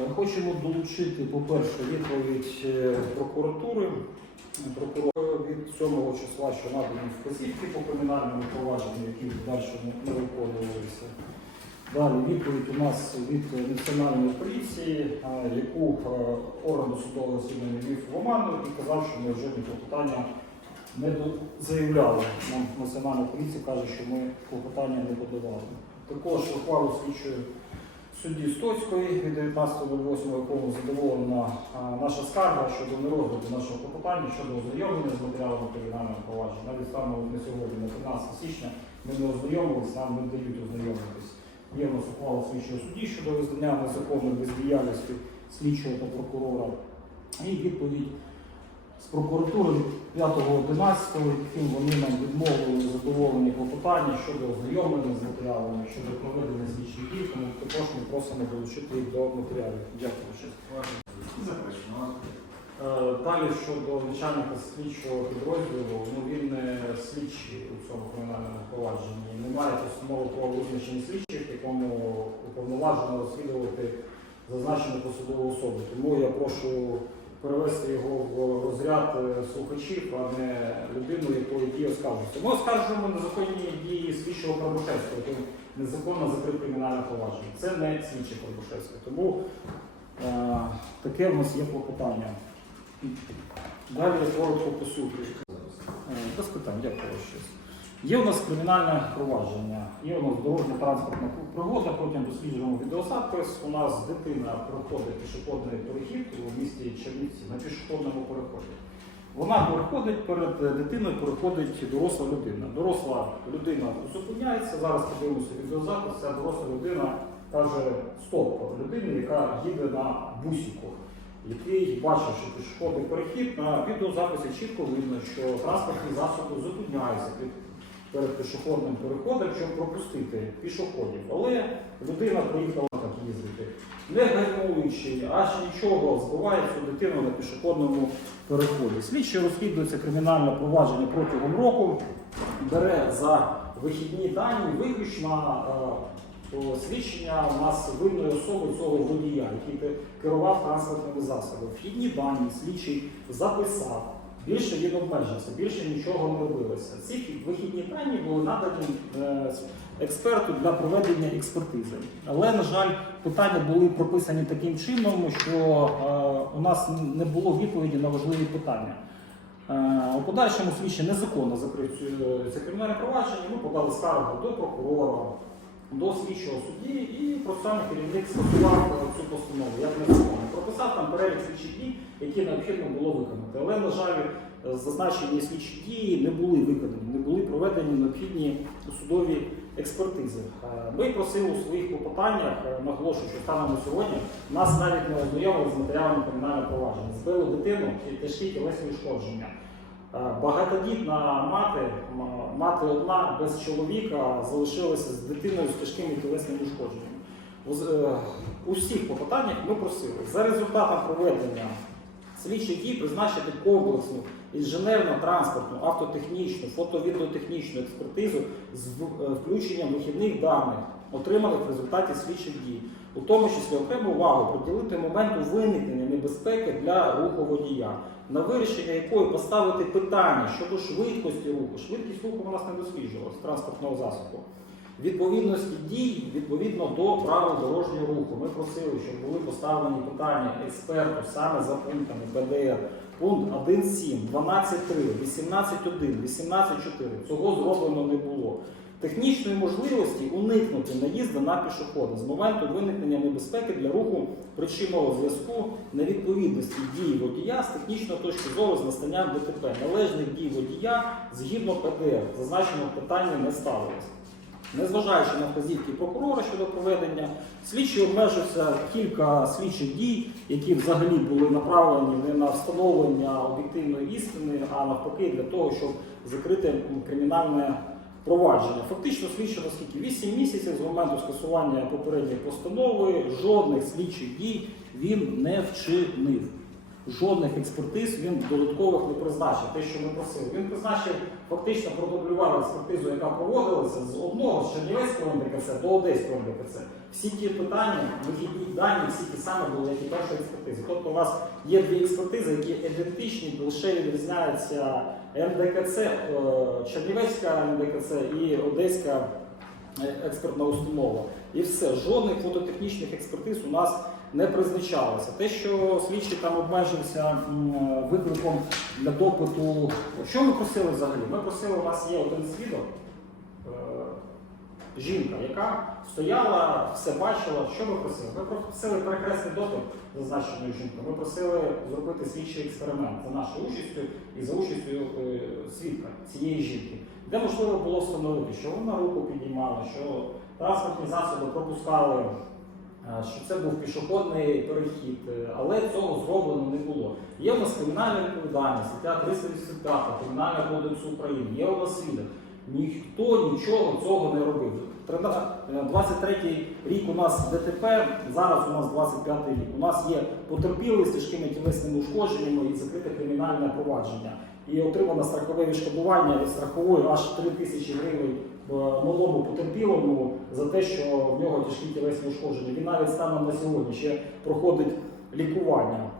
Ми хочемо долучити, по-перше, відповідь е, прокуратури. Прокурор від 7 числа, що надані вказівки по кримінальному провадженню, які в подальшому не виконувалися. Далі відповідь у нас від Національної поліції, е, яку е, орган судового засідання вів в оману і казав, що ми жодні клопотання не заявляли. Нам Національна поліція каже, що ми клопотання не подавали. Також ухвалу слідчої судді Стоцької від 19.08, якому задоволена наша скарга щодо нерозгляду нашого клопотання щодо ознайомлення з матеріалами кримінального провадження. Навіть станом на сьогодні, на 13 січня, ми не ознайомилися, нам не дають ознайомитись. Є нас ухвала слідчого судді щодо визнання незаконної бездіяльності слідчого та прокурора. І відповідь з прокуратури від 5.11, яким вони нам відмовили задоволені клопотання щодо ознайомлення з матеріалами, щодо проведення слідчих дій, тому також ми просимо долучити їх до матеріалів. Дякую. Заперечення. Е, Далі щодо начальника слідчого підрозділу, ну він не слідчий у цьому кримінальному провадженні. Немає постанови про визначення слідчих, якому уповноважено розслідувати зазначену посадову особу. Тому я прошу перевести його в розряд е, слухачів, а не людину, якої дії оскаржуються. Ми оскаржуємо незаконні дії слідчого Карбушевського, який незаконно закрив кримінальне провадження. Це не слідчий Карбушевський. Тому е, таке в нас є клопотання. Далі коротко по суті. Е, Без питань, дякую щось. Є у нас кримінальне провадження, є у нас дорожня транспортна пригода, потім досліджуємо відеозапис. У нас дитина проходить пішохідний перехід у місті Чернівці на пішохідному переході. Вона переходить перед дитиною, переходить доросла людина. Доросла людина зупиняється. Зараз подивимося відеозапис. Ця доросла людина каже стоп людині, яка їде на бусіку який бачив, що пішохідний перехід на відеозаписі чітко видно, що транспортні засоби зупиняються під, перед пішохідним переходом, щоб пропустити пішоходів. Але людина приїхала так їздити, не гальмуючи, аж нічого, збиває цю дитину на пішохідному переході. Слідчий розслідується кримінальне провадження протягом року, бере за вихідні дані виключно е, свідчення у нас винної особи цього водія, який керував транспортними засобами. Вхідні дані слідчий записав. Більше він обмежився, більше нічого не робилося. Ці вихідні дані були надані е, експерту для проведення експертизи. Але, на жаль, питання були прописані таким чином, що е, у нас не було відповіді на важливі питання. Е, У подальшому слідчий незаконно закрив це кримінальне провадження. Ми подали скаргу до прокурора, до слідчого судді і процесуальний керівник скасував цю постанову, як незаконно. Прописав там перелік слідчих дій, які необхідно було виконати. Але, на жаль, зазначені слідчі дії не були виконані, не були проведені необхідні судові експертизи. Е, Ми просили у своїх клопотаннях, е, наголошую, що станом на сьогодні нас навіть не ознайомили з матеріалами кримінального провадження. Збили дитину і тяжкі тілесні ушкодження. Е, Багатодітна мати, мати одна без чоловіка залишилася з дитиною з тяжкими тілесними ушкодженнями. У е, всіх попитаннях ми просили за результатом проведення слідчих дій призначити комплексну інженерно-транспортну, автотехнічну, фото-відеотехнічну експертизу з е, включенням вихідних даних, отриманих в результаті слідчих дій, у тому числі окрему увагу приділити моменту виникнення небезпеки для руху водія, на вирішення якої поставити питання щодо швидкості руху. Швидкість руху у нас не досліджувалась транспортного засобу. Відповідності дій відповідно до правил дорожнього руху. Ми просили, щоб були поставлені питання експерту саме за пунктами ПДР. Пункт 1.7, 12.3, 18.1, 18.4. Цього зроблено не було. Технічної можливості уникнути наїзду на пішохода з моменту виникнення небезпеки для руху причинного зв'язку невідповідності дій водія з технічної точки зору з настанням ДТП. Належних дій водія згідно ПДР. Зазначеного питання не ставилось. Незважаючи на вказівки прокурора щодо проведення, слідчий обмежився кілька слідчих дій, які взагалі були направлені не на встановлення об'єктивної істини, а навпаки для того, щоб закрити кримінальне провадження. Фактично слідчий наскільки 8 місяців з моменту скасування попередньої постанови жодних слідчих дій він не вчинив. Жодних експертиз він додаткових не призначив. Те, що ми просили. Він призначив фактично продублював експертизу, яка проводилася з одного з Чернівецького НДКЦ до Одеського НДКЦ. Всі ті питання, вихідні дані, всі ті самі були, як і перша експертиза. Тобто у вас є дві експертизи, які ідентичні, лише відрізняється МДКЦ, е, Чернівецька МДКЦ і Одеська е, експертна установа. І все, жодних фототехнічних експертиз у нас не призначалося. Те, що слідчий там обмежився викликом для допиту. Що ми просили взагалі? Ми просили, у нас є один свідок, жінка, яка стояла, все бачила. Що ми просили? Ми просили перекресний допит зазначеної жінки. Ми просили зробити слідчий експеримент за нашою участю і за участю е, свідка цієї жінки, де можливо було встановити, що вона руку підіймала, що транспортні засоби пропускали. е, Що це був пішохідний перехід, е, але цього зроблено не було. Є у нас кримінальна відповідальність, стаття 385 Кримінального кодексу України, є у нас свідок. Ніхто нічого цього не робив. Трина- е, 23 рік у нас ДТП, зараз у нас 25 рік. У нас є потерпілий з тяжкими тілесними ушкодженнями і закрите кримінальне провадження. І отримано страхове відшкодування від страхової аж 3 тисячі гривень е, малому потерпілому за те, що в нього тяжкі тілесні ушкодження. Він навіть станом на сьогодні ще проходить лікування.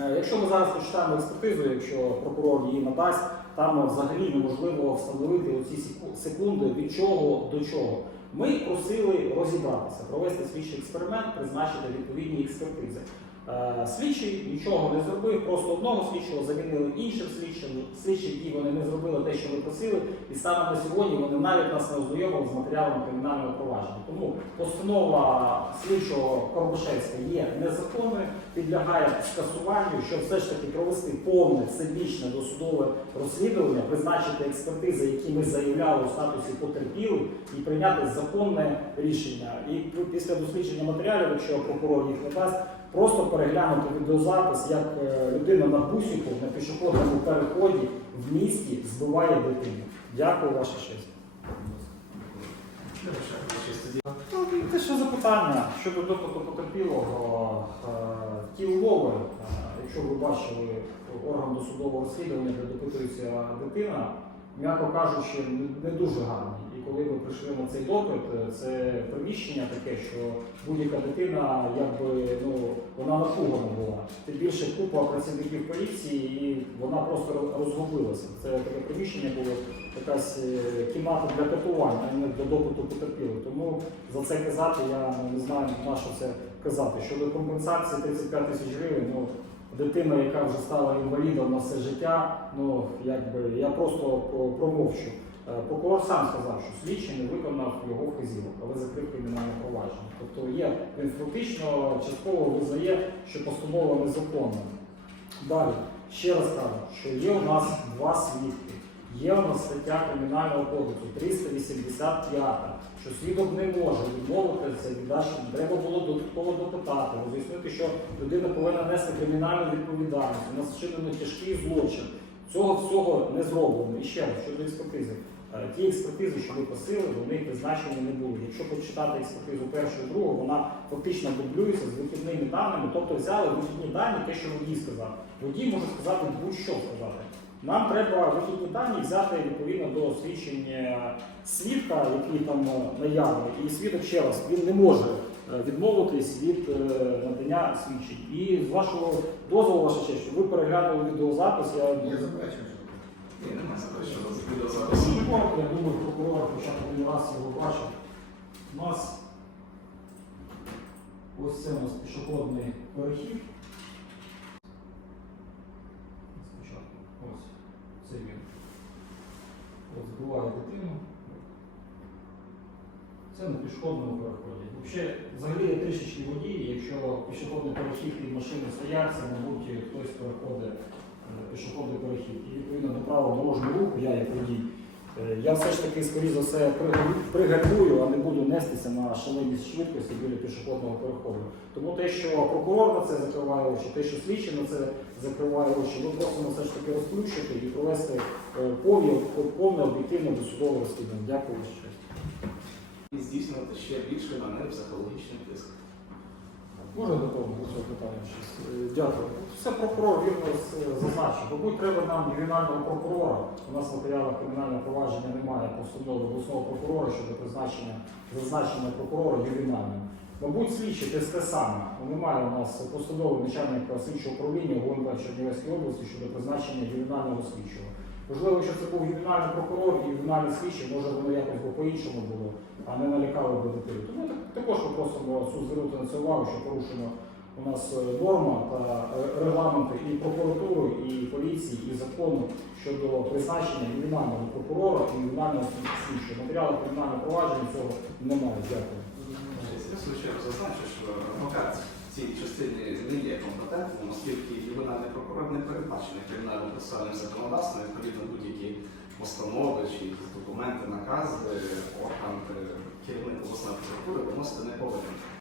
Е, Якщо ми зараз почитаємо експертизу, якщо прокурор її надасть, там взагалі неможливо встановити оці секу- секунди від чого до чого. Ми просили розібратися, провести слідчий експеримент, призначити відповідні експертизи. Е, Слідчий нічого не зробив, просто одного слідчого замінили іншим слідчим. Слідчі дії вони не зробили те, що ми просили, і станом на сьогодні вони навіть нас не ознайомили з матеріалом кримінального провадження. Тому постанова слідчого Корбушевська є незаконною, підлягає скасуванню, щоб все ж таки провести повне всебічне досудове розслідування, призначити експертизи, які ми заявляли у статусі потерпілих, і прийняти законне рішення. І після дослідження матеріалів, якщо прокурор їх не дасть, просто переглянути відеозапис, як е, людина на бусіку на пішохідному переході в місті збиває дитину. Дякую, ваша честь. Те, що запитання щодо допиту потерпілого е, ті умови, е, якщо ви бачили орган досудового розслідування, де допитується дитина, м'яко кажучи, не- дуже гарний. Коли ми прийшли на цей допит, е, це приміщення таке, що будь-яка дитина, якби ну вона напугана була. Тим більше купа працівників поліції, і вона просто розгубилася. Це таке приміщення було якась е, кімната для катування, а не для допиту потерпілих. Тому за це казати я не знаю на що це казати. Щодо компенсації 35 тисяч гривень, ну дитина, яка вже стала інвалідом на все життя, ну якби я просто про- промовчу. Е, Прокурор сам сказав, що слідчий не виконав його вказівок, але закрив кримінальне провадження. Тобто є він фактично частково визнає, що постанова незаконна. Далі ще раз кажу, що є у нас два свідки. Є у нас стаття Кримінального кодексу 385, що свідок не може відмовитися від. Треба було додатково допитати, роз'яснити, що людина повинна нести кримінальну відповідальність. У нас вчинено тяжкий злочин. Цього всього не зроблено. І ще раз щодо експертизи. Е, Ті експертизи, що ви просили, вони призначені не були. Якщо почитати експертизу першу і другу, вона фактично дублюється з вихідними даними, тобто взяли вихідні дані, те, що водій сказав. Водій може сказати будь-що сказати. Нам треба вихідні дані взяти відповідно до свідчення свідка, який там е, наявний, і свідок ще раз він не може е, відмовитись від надання свідчень. І з вашого дозволу, ваша честь, ви переглянули відеозапис, я Я заперечую. Хоча б один раз його бачив. У нас ось це у нас пішохідний перехід. Спочатку ось це він. Ось збиває дитину. Це на пішохідному переході. Взагалі, взагалі є трішечки водії, якщо пішохідний перехід і машини стоять, це, мабуть, хтось переходить е, пішохідний перехід. І відповідно до правил дорожнього руху, я як водій, я все ж таки, скоріш за все, пригальму- пригальмую, а не буду нестися на шаленій швидкості біля пішохідного переходу. Тому те, що прокурор на це закриває очі, те, що слідчий на це закриває очі, ми просимо все ж таки розключити і провести е, повне, об'єктивне досудове розслідування. Дякую ще. І здійснювати ще більше на них психологічний тиск. Можна до того до цього питання щось? Е, Дякую. Все прокурор вірно з- зазначив. Мабуть, треба нам ювенального прокурора. У нас в матеріалах кримінального провадження немає постанови обласного прокурора щодо призначення зазначення прокурора ювенальним. Мабуть, слідчі те, те саме. Немає у нас посадового начальника слідчого управління ГУНП Чернівецької області щодо призначення ювенального слідчого. Можливо, якщо це був ювенальний прокурор і ювенальний слідчий, може воно якось по-іншому було, а не налякало би дитину. Тому також ми просимо суд звернути на це увагу, що порушено у нас е, норма та е, регламенти і прокуратури, і поліції, і закону щодо призначення ювенального прокурора і ювенального слідчого. Матеріалу кримінального провадження цього немає. Дякую. Я случайно зазначу, що адвокат цій частині не є компетентним, оскільки ювенальний прокурор не передбачений кримінальним процесуальним законодавством, відповідно будь-які постанови чи документи, накази, орган 経文とオスナとこれをましてね、こう。